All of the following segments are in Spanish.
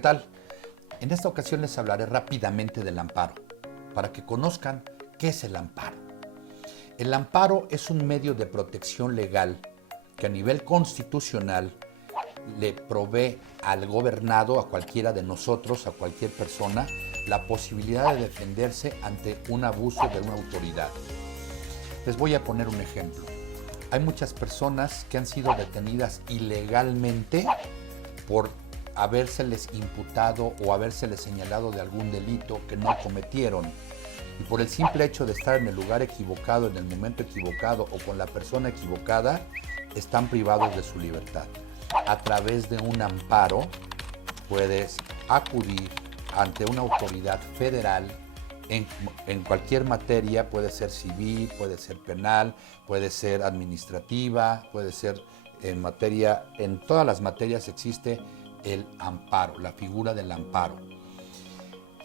tal? En esta ocasión les hablaré rápidamente del amparo, para que conozcan qué es el amparo. El amparo es un medio de protección legal que a nivel constitucional le provee al gobernado, a cualquiera de nosotros, a cualquier persona, la posibilidad de defenderse ante un abuso de una autoridad. Les voy a poner un ejemplo. Hay muchas personas que han sido detenidas ilegalmente por habérseles imputado o habérseles señalado de algún delito que no cometieron. Y por el simple hecho de estar en el lugar equivocado, en el momento equivocado o con la persona equivocada, están privados de su libertad. A través de un amparo puedes acudir ante una autoridad federal en cualquier materia, puede ser civil, puede ser penal, puede ser administrativa, puede ser en todas las materias existe el amparo, la figura del amparo.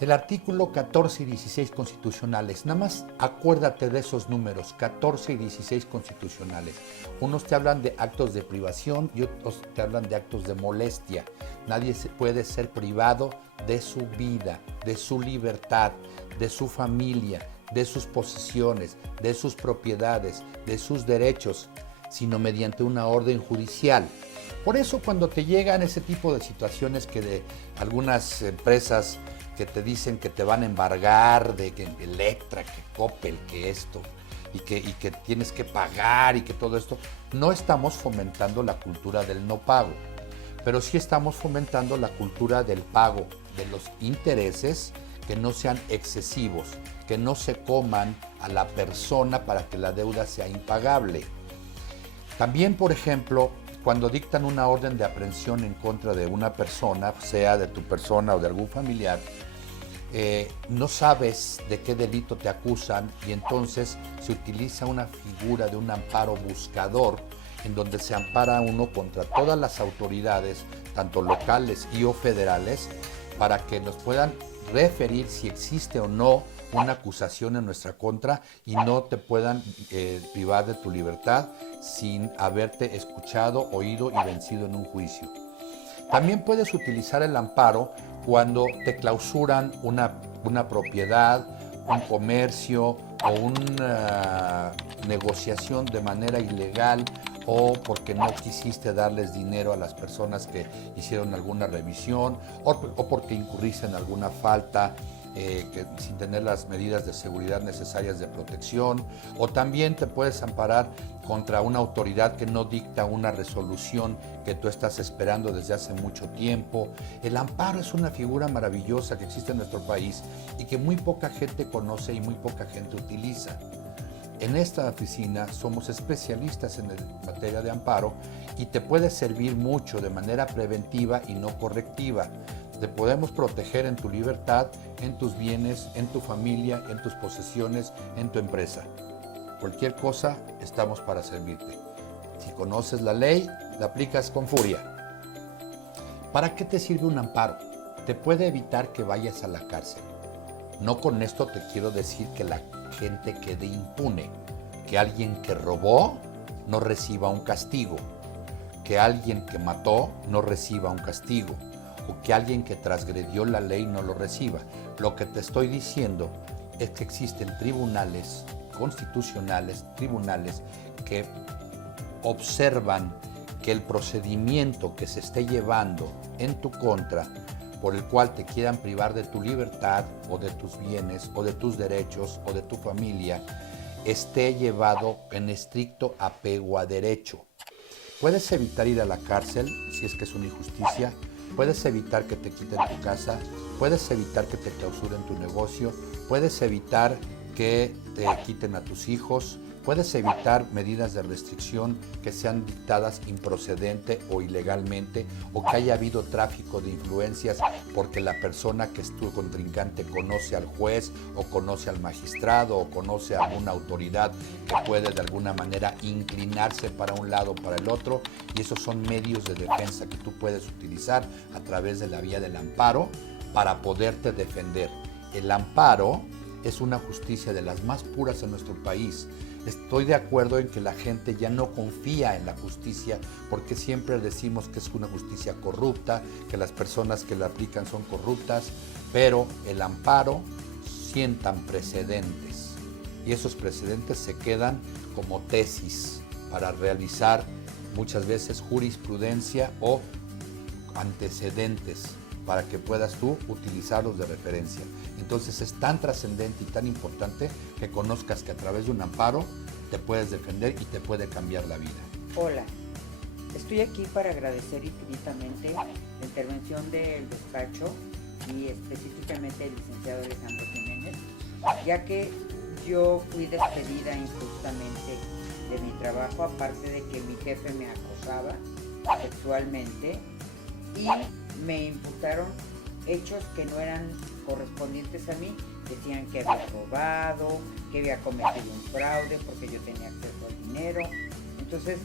El artículo 14 y 16 constitucionales, nada más acuérdate de esos números, 14 y 16 constitucionales. Unos te hablan de actos de privación y otros te hablan de actos de molestia. Nadie puede ser privado de su vida, de su libertad, de su familia, de sus posesiones, de sus propiedades, de sus derechos, sino mediante una orden judicial. Por eso cuando te llegan ese tipo de situaciones que de algunas empresas que te dicen que te van a embargar, de que Electra, que Coppel, que esto, y que tienes que pagar y que todo esto, no estamos fomentando la cultura del no pago, pero sí estamos fomentando la cultura del pago, de los intereses que no sean excesivos, que no se coman a la persona para que la deuda sea impagable. También, por ejemplo, cuando dictan una orden de aprehensión en contra de una persona, sea de tu persona o de algún familiar, no sabes de qué delito te acusan y entonces se utiliza una figura de un amparo buscador en donde se ampara uno contra todas las autoridades, tanto locales y o federales, para que nos puedan referir si existe o no una acusación en nuestra contra y no te puedan privar de tu libertad sin haberte escuchado, oído y vencido en un juicio. También puedes utilizar el amparo cuando te clausuran una propiedad, un comercio o una negociación de manera ilegal o porque no quisiste darles dinero a las personas que hicieron alguna revisión o porque incurriste en alguna falta sin tener las medidas de seguridad necesarias de protección, o también te puedes amparar contra una autoridad que no dicta una resolución que tú estás esperando desde hace mucho tiempo. El amparo es una figura maravillosa que existe en nuestro país y que muy poca gente conoce y muy poca gente utiliza. En esta oficina somos especialistas en materia de amparo y te puede servir mucho de manera preventiva y no correctiva. Te podemos proteger en tu libertad, en tus bienes, en tu familia, en tus posesiones, en tu empresa. Cualquier cosa, estamos para servirte. Si conoces la ley, la aplicas con furia. ¿Para qué te sirve un amparo? Te puede evitar que vayas a la cárcel. No con esto te quiero decir que la gente quede impune, que alguien que robó no reciba un castigo, que alguien que mató no reciba un castigo, o que alguien que transgredió la ley no lo reciba. Lo que te estoy diciendo es que existen tribunales constitucionales, tribunales que observan que el procedimiento que se esté llevando en tu contra, por el cual te quieran privar de tu libertad o de tus bienes o de tus derechos o de tu familia, esté llevado en estricto apego a derecho. Puedes evitar ir a la cárcel si es que es una injusticia, puedes evitar que te quiten tu casa, puedes evitar que te clausuren tu negocio, puedes evitar que te quiten a tus hijos, puedes evitar medidas de restricción que sean dictadas improcedente o ilegalmente, o que haya habido tráfico de influencias porque la persona que es tu contrincante conoce al juez o conoce al magistrado o conoce a alguna autoridad que puede de alguna manera inclinarse para un lado o para el otro, y esos son medios de defensa que tú puedes utilizar a través de la vía del amparo para poderte defender. El amparo es una justicia de las más puras en nuestro país. Estoy de acuerdo en que la gente ya no confía en la justicia porque siempre decimos que es una justicia corrupta, que las personas que la aplican son corruptas, pero el amparo sientan precedentes y esos precedentes se quedan como tesis para realizar muchas veces jurisprudencia o antecedentes para que puedas tú utilizarlos de referencia. Entonces es tan trascendente y tan importante que conozcas que a través de un amparo te puedes defender y te puede cambiar la vida. Hola, estoy aquí para agradecer infinitamente la intervención del despacho y específicamente del licenciado Alejandro Jiménez, ya que yo fui despedida injustamente de mi trabajo, aparte de que mi jefe me acosaba sexualmente y me imputaron hechos que no eran correspondientes a mí. Decían que había robado, que había cometido un fraude porque yo tenía acceso al dinero. Entonces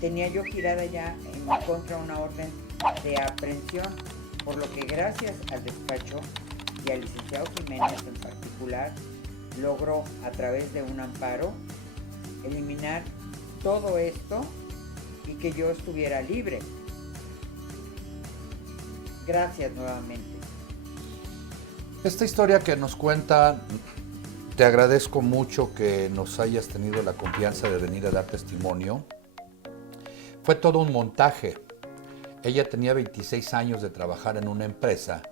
tenía yo girada ya en mi contra una orden de aprehensión, por lo que gracias al despacho y al licenciado Jiménez en particular, logró a través de un amparo eliminar todo esto y que yo estuviera libre. Gracias nuevamente. Esta historia que nos cuenta, te agradezco mucho que nos hayas tenido la confianza de venir a dar testimonio. Fue todo un montaje. Ella tenía 26 años de trabajar en una empresa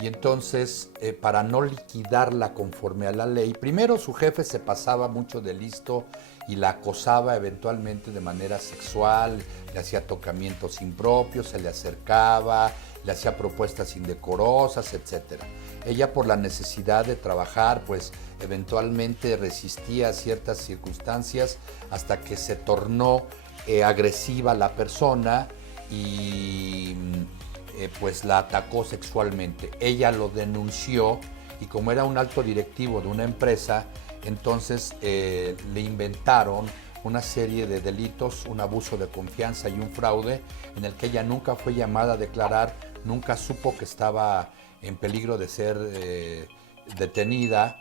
y entonces para no liquidarla conforme a la ley, primero su jefe se pasaba mucho de listo y la acosaba eventualmente de manera sexual, le hacía tocamientos impropios, se le acercaba, le hacía propuestas indecorosas, etc. Ella, por la necesidad de trabajar, pues eventualmente resistía a ciertas circunstancias hasta que se tornó agresiva la persona y pues la atacó sexualmente. Ella lo denunció y como era un alto directivo de una empresa, entonces le inventaron una serie de delitos, un abuso de confianza y un fraude en el que ella nunca fue llamada a declarar, nunca supo que estaba en peligro de ser detenida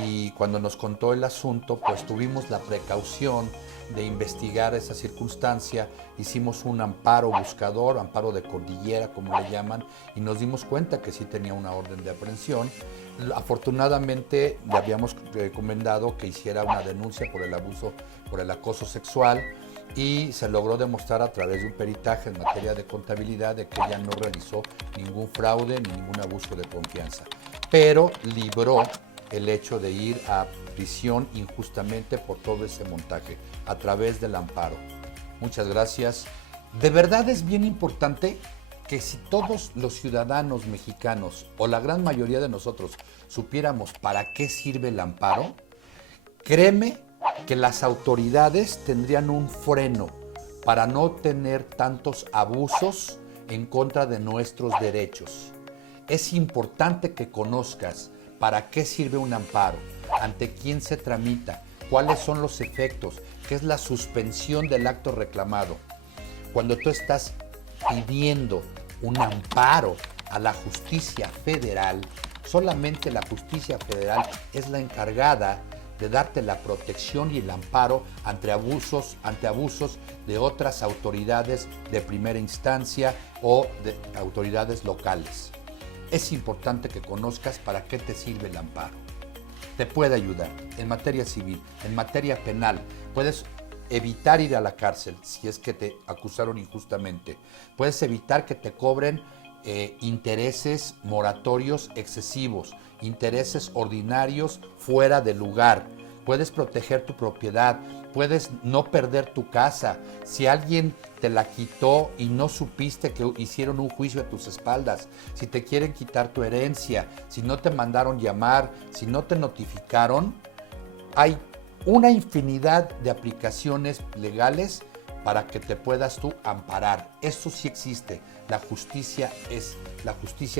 y cuando nos contó el asunto, pues tuvimos la precaución de investigar esa circunstancia, hicimos un amparo buscador, amparo de cordillera como le llaman, y nos dimos cuenta que sí tenía una orden de aprehensión. Afortunadamente le habíamos recomendado que hiciera una denuncia por el abuso, por el acoso sexual y se logró demostrar a través de un peritaje en materia de contabilidad de que ella no realizó ningún fraude ni ningún abuso de confianza, pero libró el hecho de ir a prisión injustamente por todo ese montaje a través del amparo. Muchas gracias. De verdad es bien importante que si todos los ciudadanos mexicanos o la gran mayoría de nosotros supiéramos para qué sirve el amparo, créeme que las autoridades tendrían un freno para no tener tantos abusos en contra de nuestros derechos. Es importante que conozcas para qué sirve un amparo, ante quién se tramita, cuáles son los efectos, qué es la suspensión del acto reclamado. Cuando tú estás pidiendo un amparo a la justicia federal, solamente la justicia federal es la encargada de darte la protección y el amparo ante abusos de otras autoridades de primera instancia o de autoridades locales. Es importante que conozcas para qué te sirve el amparo. Te puede ayudar en materia civil, en materia penal. Puedes evitar ir a la cárcel si es que te acusaron injustamente. Puedes evitar que te cobren intereses moratorios excesivos, intereses ordinarios fuera de lugar. Puedes proteger tu propiedad, puedes no perder tu casa. Si alguien te la quitó y no supiste que hicieron un juicio a tus espaldas, si te quieren quitar tu herencia, si no te mandaron llamar, si no te notificaron, hay una infinidad de aplicaciones legales para que te puedas tú amparar. Eso sí existe. La justicia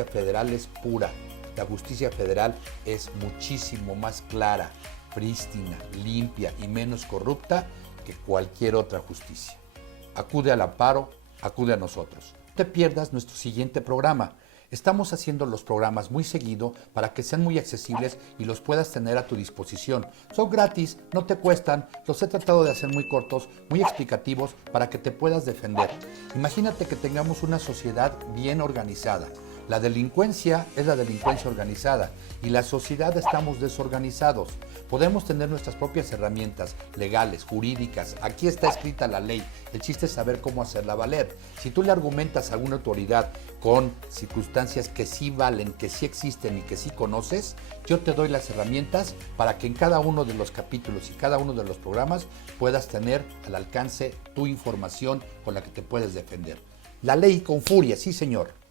federal es pura. La justicia federal es muchísimo más clara, prístina, limpia y menos corrupta que cualquier otra justicia. Acude al amparo, acude a nosotros. No te pierdas nuestro siguiente programa. Estamos haciendo los programas muy seguido para que sean muy accesibles y los puedas tener a tu disposición. Son gratis, no te cuestan, los he tratado de hacer muy cortos, muy explicativos para que te puedas defender. Imagínate que tengamos una sociedad bien organizada. La delincuencia es la delincuencia organizada y la sociedad estamos desorganizados. Podemos tener nuestras propias herramientas legales, jurídicas. Aquí está escrita la ley. El chiste es saber cómo hacerla valer. Si tú le argumentas a alguna autoridad con circunstancias que sí valen, que sí existen y que sí conoces, yo te doy las herramientas para que en cada uno de los capítulos y cada uno de los programas puedas tener al alcance tu información con la que te puedes defender. La ley con furia, sí señor.